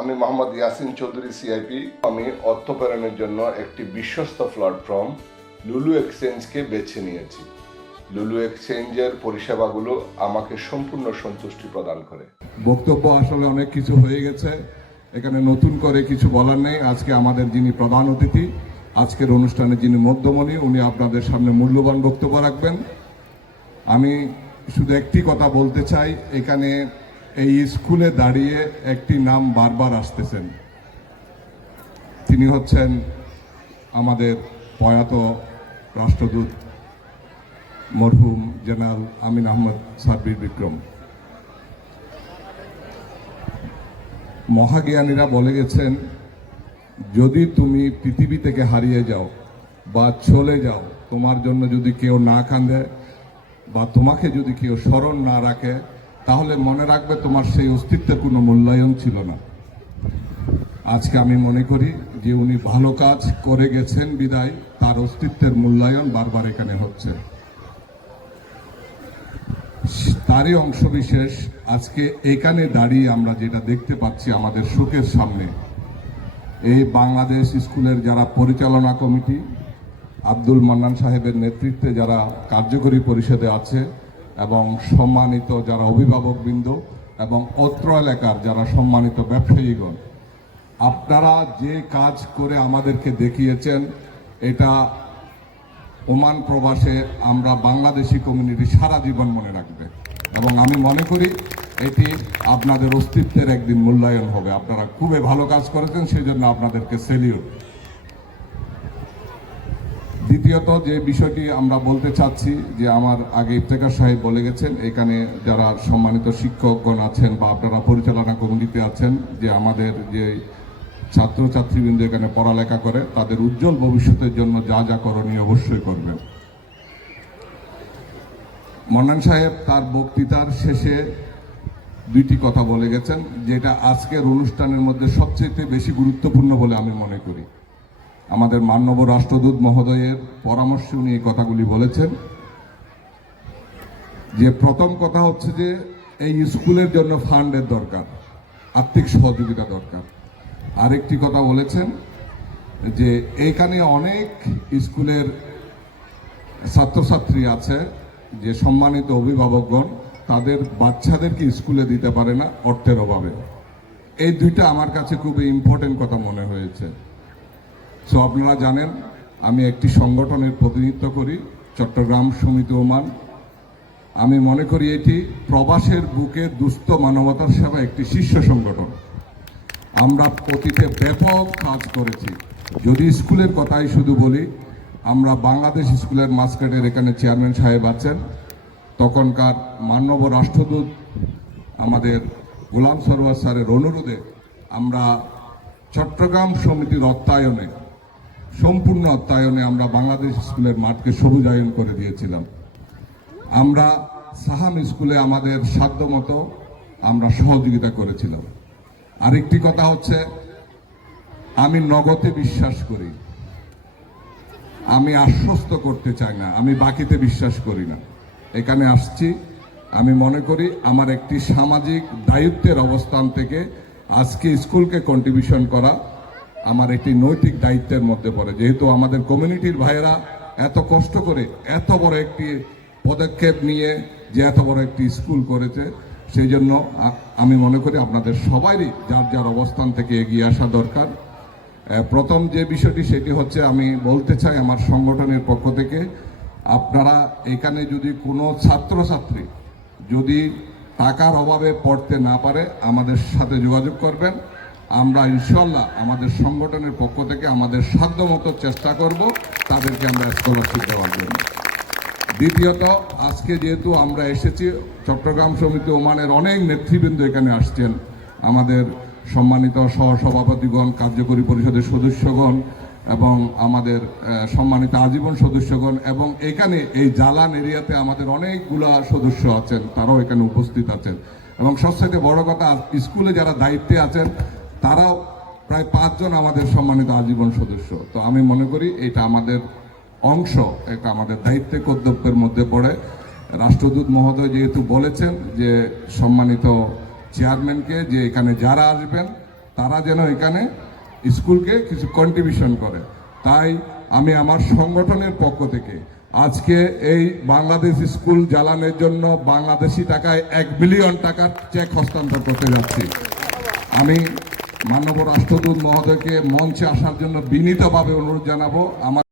আমি মোহাম্মদ ইয়াসিন চৌধুরী সিআইপি আমি অর্থ প্রেরণের জন্য একটি বিশ্বস্ত প্ল্যাটফর্ম লুলু এক্সচেঞ্জকে বেছে নিয়েছি। লুলু এক্সচেঞ্জের পরিষেবাগুলো আমাকে সম্পূর্ণ সন্তুষ্টি প্রদান করে। বক্তব্য আসলে অনেক কিছু হয়ে গেছে। এখানে নতুন করে কিছু বলার নেই। আজকে আমাদের যিনি প্রধান অতিথি, আজকের অনুষ্ঠানে যিনি মধ্যমণি, উনি আপনাদের সামনে মূল্যবান বক্তব্য রাখবেন। আমি শুধু একটি কথা বলতে চাই। এখানে এই স্কুলে দাঁড়িয়ে একটি নাম বারবার আসতেছেন। তিনি হচ্ছেন আমাদের প্রয়াত রাষ্ট্রদূত মরহুম জেনারেল আমিন আহমদ সাব্বির বিক্রম। মহাজ্ঞানীরা বলে গেছেন, যদি তুমি পৃথিবী থেকে হারিয়ে যাও বা চলে যাও, তোমার জন্য যদি কেউ না কাঁদে বা তোমাকে যদি কেউ স্মরণ না রাখে তাহলে মনে রাখবে তোমার সেই অস্তিত্বের কোনো মূল্যায়ন ছিল না। আজকে আমি মনে করি যে উনি ভালো কাজ করে গেছেন বিদায়, তার অস্তিত্বের মূল্যায়ন বারবার এখানে হচ্ছে। তারই অংশবিশেষ, আজকে এখানে দাঁড়িয়ে আমরা যেটা দেখতে পাচ্ছি আমাদের শোকের সামনে, এই বাংলাদেশ স্কুলের যারা পরিচালনা কমিটি, আব্দুল মান্নান সাহেবের নেতৃত্বে যারা কার্যকরী পরিষদে আছে এবং সম্মানিত যারা অভিভাবকবৃন্দ এবং অত্র এলাকার যারা সম্মানিত ব্যবসায়ীগণ, আপনারা যে কাজ করে আমাদেরকে দেখিয়েছেন, এটা ওমান প্রবাসে আমরা বাংলাদেশি কমিউনিটি সারা জীবন মনে রাখবে। এবং আমি মনে করি এটি আপনাদের অস্তিত্বের একদিন মূল্যায়ন হবে। আপনারা খুবই ভালো কাজ করেছেন সেই জন্য আপনাদেরকে সেলিউট। দ্বিতীয়ত যে বিষয়টি আমরা বলতে চাচ্ছি যে আমার আগে ইফতেখার সাহেব বলে গেছেন, এখানে যারা সম্মানিত শিক্ষকগণ আছেন বা আপনারা পরিচালনা কমিটিতে আছেন, যে আমাদের যে ছাত্রছাত্রীবৃন্দ এখানে পড়ালেখা করে, তাদের উজ্জ্বল ভবিষ্যতের জন্য যা যা করণীয় অবশ্যই করবেন। মন্নান সাহেব তার বক্তৃতার শেষে দুইটি কথা বলে গেছেন, যেটা আজকের অনুষ্ঠানের মধ্যে সবচেয়ে বেশি গুরুত্বপূর্ণ বলে আমি মনে করি। আমাদের মান্যব রাষ্ট্রদূত মহোদয়ের পরামর্শে উনি এই কথাগুলি বলেছেন। যে প্রথম কথা হচ্ছে যে এই স্কুলের জন্য ফান্ডের দরকার, আর্থিক সহযোগিতা দরকার। আরেকটি কথা বলেছেন যে এখানে অনেক স্কুলের ছাত্রছাত্রী আছে, যে সম্মানিত অভিভাবকগণ, তাদের বাচ্চাদেরকে স্কুলে দিতে পারে না অর্থের অভাবে। এই দুইটা আমার কাছে খুবই ইম্পর্টেন্ট কথা মনে হয়েছে। সো আপনারা জানেন, আমি একটি সংগঠনের প্রতিনিধিত্ব করি, চট্টগ্রাম সমিতি ওমান। আমি মনে করি এটি প্রবাসের বুকে দুস্থ মানবতার সেবা একটি শীর্ষ সংগঠন। আমরা অতীতে ব্যাপক কাজ করেছি। যদি স্কুলের কথাই শুধু বলি, আমরা বাংলাদেশ স্কুলের মাসকাটের এখানে চেয়ারম্যান সাহেব আছেন। তখনকার মান্যব রাষ্ট্রদূত আমাদের গোলাম সরোয়ার স্যারের অনুরোধে আমরা চট্টগ্রাম সমিতির অত্যায়নে সম্পূর্ণ অত্যায়নে আমরা বাংলাদেশ স্কুলের মাঠকে সবুজায়ন করে দিয়েছিলাম। আমরা সাহাম স্কুলে আমাদের সাধ্যমতো আমরা সহযোগিতা করেছিলাম। আরেকটি কথা হচ্ছে, আমি নগদে বিশ্বাস করি। আমি আশ্বস্ত করতে চাই না, আমি বাকিতে বিশ্বাস করি না। এখানে আসছি, আমি মনে করি আমার একটি সামাজিক দায়িত্বের অবস্থান থেকে আজকে স্কুলকে কন্ট্রিবিউশন করা আমার একটি নৈতিক দায়িত্বের মধ্যে পড়ে। যেহেতু আমাদের কমিউনিটির ভাইয়েরা এত কষ্ট করে এত বড় একটি পদক্ষেপ নিয়ে যে এত বড় একটি স্কুল করেছে, সেই জন্য আমি মনে করি আপনাদের সবারই যার যার অবস্থান থেকে এগিয়ে আসা দরকার। প্রথম যে বিষয়টি, সেটি হচ্ছে আমি বলতে চাই আমার সংগঠনের পক্ষ থেকে, আপনারা এখানে যদি কোনো ছাত্রছাত্রী যদি টাকার অভাবে পড়তে না পারে, আমাদের সাথে যোগাযোগ করবেন। আমরা ইনশাল্লাহ আমাদের সংগঠনের পক্ষ থেকে আমাদের সাধ্যমতো চেষ্টা করব তাদেরকে আমরা স্কলারশিপ দেওয়ার জন্য। দ্বিতীয়ত, আজকে যেহেতু আমরা এসেছি, চট্টগ্রাম সমিতি ওমানের অনেক নেতৃবৃন্দ এখানে আসছেন। আমাদের সম্মানিত সহসভাপতিগণ, কার্যকরী পরিষদের সদস্যগণ এবং আমাদের সম্মানিত আজীবন সদস্যগণ এবং এখানে এই জালান এরিয়াতে আমাদের অনেকগুলা সদস্য আছেন, তারাও এখানে উপস্থিত আছেন। এবং সবথেকে বড় কথা, স্কুলে যারা দায়িত্বে আছেন তারাও প্রায় পাঁচজন আমাদের সম্মানিত আজীবন সদস্য। তো আমি মনে করি এটা আমাদের অংশ, এটা আমাদের দায়িত্বে কর্তব্যের মধ্যে পড়ে। রাষ্ট্রদূত মহোদয় যেহেতু বলেছেন যে সম্মানিত চেয়ারম্যানকে যে এখানে যারা আসবেন, তারা যেন এখানে স্কুলকে কিছু কন্ট্রিবিউশন করে। তাই আমি আমার সংগঠনের পক্ষ থেকে আজকে এই বাংলাদেশ স্কুল জ্বালানোর জন্য বাংলাদেশি টাকায় এক বিলিয়ন টাকার চেক হস্তান্তর করতে যাচ্ছি। আমি মাননীয় রাষ্ট্রদূত মহোদয়কে মঞ্চে আসার জন্য বিনীতভাবে অনুরোধ জানাব। আমার